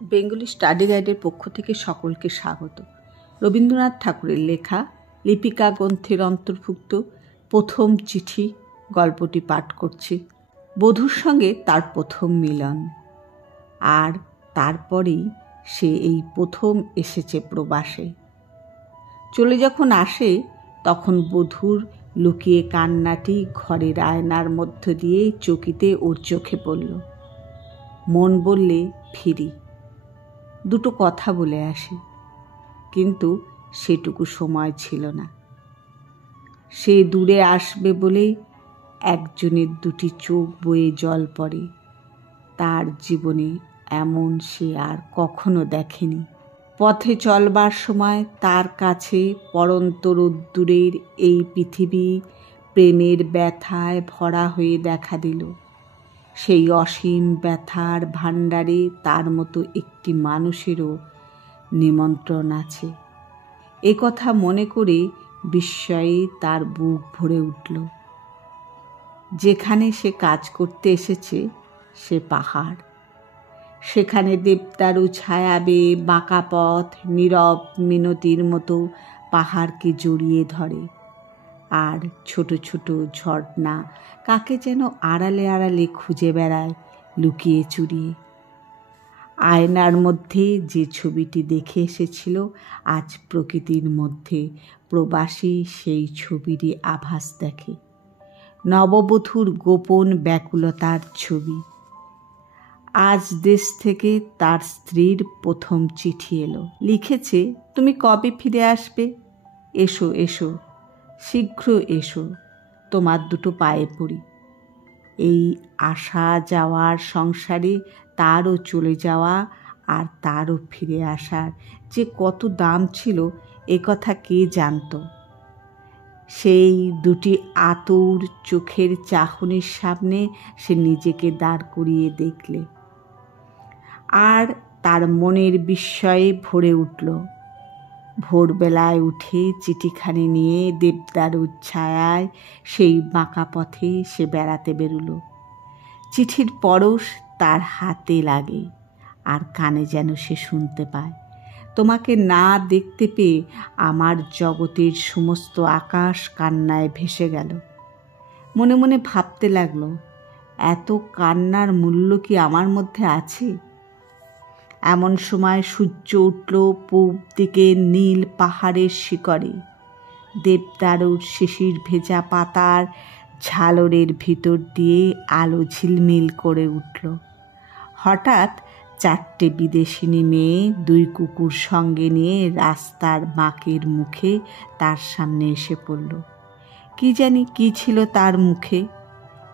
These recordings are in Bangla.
বেঙ্গলি স্টাডি গাইডের পক্ষ থেকে সকলকে স্বাগত। রবীন্দ্রনাথ ঠাকুরের লেখা লিপিকা গ্রন্থের অন্তর্ভুক্ত প্রথম চিঠি গল্পটি পাঠ করছি। বধূর সঙ্গে তার প্রথম মিলন, আর তারপরেই সে এই প্রথম এসেছে প্রবাসে। চলে যখন আসে তখন বধূর লুকিয়ে কান্নাটি ঘরের আয়নার মধ্য দিয়ে চকিতে ওর চোখে পড়ল। মন বললে ফিরি, দুটো কথা বলে আসি, কিন্তু সেটুকু সময় ছিল না। সে দূরে আসবে বলে একজনের দুটি চোখ বয়ে জল পড়ে। তার জীবনে এমন সে আর কখনো দেখেনি। পথে চলবার সময় তার কাছে পরন্ত রোদ্দুরের এই পৃথিবী প্রেমের ব্যথায় ভরা হয়ে দেখা দিল। সেই অসীম ব্যথার ভাণ্ডারে তার মতো একটি মানুষেরও নিমন্ত্রণ আছে। এ কথা মনে করে বিস্ময়ে তার বুক ভরে উঠল। যেখানে সে কাজ করতে এসেছে সে পাহাড়। সেখানে দেবদারু ছায়া বেয়ে বাঁকা পথ নীরব মিনতির মতো পাহাড়কে জড়িয়ে ধরে, আর ছোট ছোট ঝর্ণা কাকে যেন আড়ালে আড়ালে খুঁজে বেড়ায় লুকিয়ে চুরিয়ে। আয়নার মধ্যে যে ছবিটি দেখে এসেছিল আজ প্রকৃতির মধ্যে প্রবাসী সেই ছবিরই আভাস দেখে। নববধূর গোপন ব্যাকুলতার ছবি। আজ দেশ থেকে তার স্ত্রীর প্রথম চিঠি এলো। লিখেছে, তুমি কবে ফিরে আসবে? এসো এসো, শীঘ্র এসো, তোমার দুটো পায়ে পড়ি। এই আসা যাওয়ার সংসারে তারও চলে যাওয়া আর তারও ফিরে আসার যে কত দাম ছিল এ কথা কে জানত। সেই দুটি আতুর চোখের চাহনির সামনে সে নিজেকে দাঁড় করিয়ে দেখলে, আর তার মনের বিস্ময়ে ভরে উঠল। ভোরবেলায় উঠে চিঠিখানি নিয়ে দেবদারুর ছায়ায় সেই বাঁকা পথে সে বেড়াতে বেরুলো। চিঠির পরশ তার হাতে লাগে, আর কানে যেন সে শুনতে পায়, তোমাকে না দেখতে পেয়ে আমার জগতের সমস্ত আকাশ কান্নায় ভেসে গেল। মনে মনে ভাবতে লাগলো, এত কান্নার মূল্য কি আমার মধ্যে আছে? এমন সময় সূর্য উঠল পূব দিকে নীল পাহাড়ের শিখরে। দেবদারুর শিশির ভেজা পাতার ঝালরের ভিতর দিয়ে আলো ঝিলমিল করে উঠল। হঠাৎ চারটে বিদেশিনী মেয়ে দুই কুকুর সঙ্গে নিয়ে রাস্তার বাঁকের মুখে তার সামনে এসে পড়ল। কি জানি কি ছিল তার মুখে,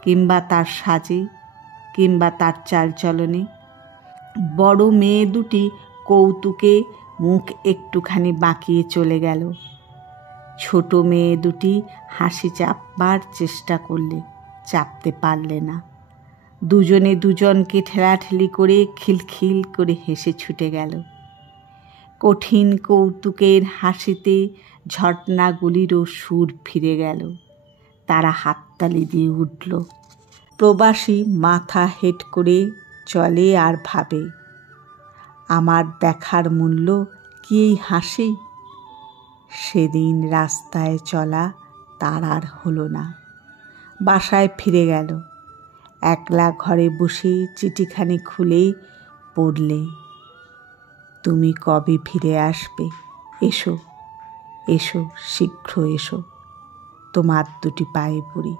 কিংবা তার সাজে, কিংবা তার চালচলনে। বড় মেয়ে দুটি কৌতুকে মুখ একটুখানি বাঁকিয়ে চলে গেল। ছোট মেয়ে দুটি হাসি চাপবার চেষ্টা করলে, চাপতে পারলে না। দুজনে দুজনকে ঠেলাঠেলি করে খিলখিল করে হেসে ছুটে গেল। কঠিন কৌতুকের হাসিতে ঝর্ণাগুলিরও সুর ফিরে গেল। তারা হাততালি দিয়ে উঠল। প্রবাসী মাথা হেঁট করে চলে আর ভাবে, আমার দেখার মূল্য কি এই হাসি? সেদিন রাস্তায় চলা তার আর হলো না। বাসায় ফিরে গেল। একলা ঘরে বসে চিঠিখানি খুলে পড়লে, তুমি কবে ফিরে আসবে? এসো এসো, শীঘ্র এসো, তোমার দুটি পায়ে পড়ি।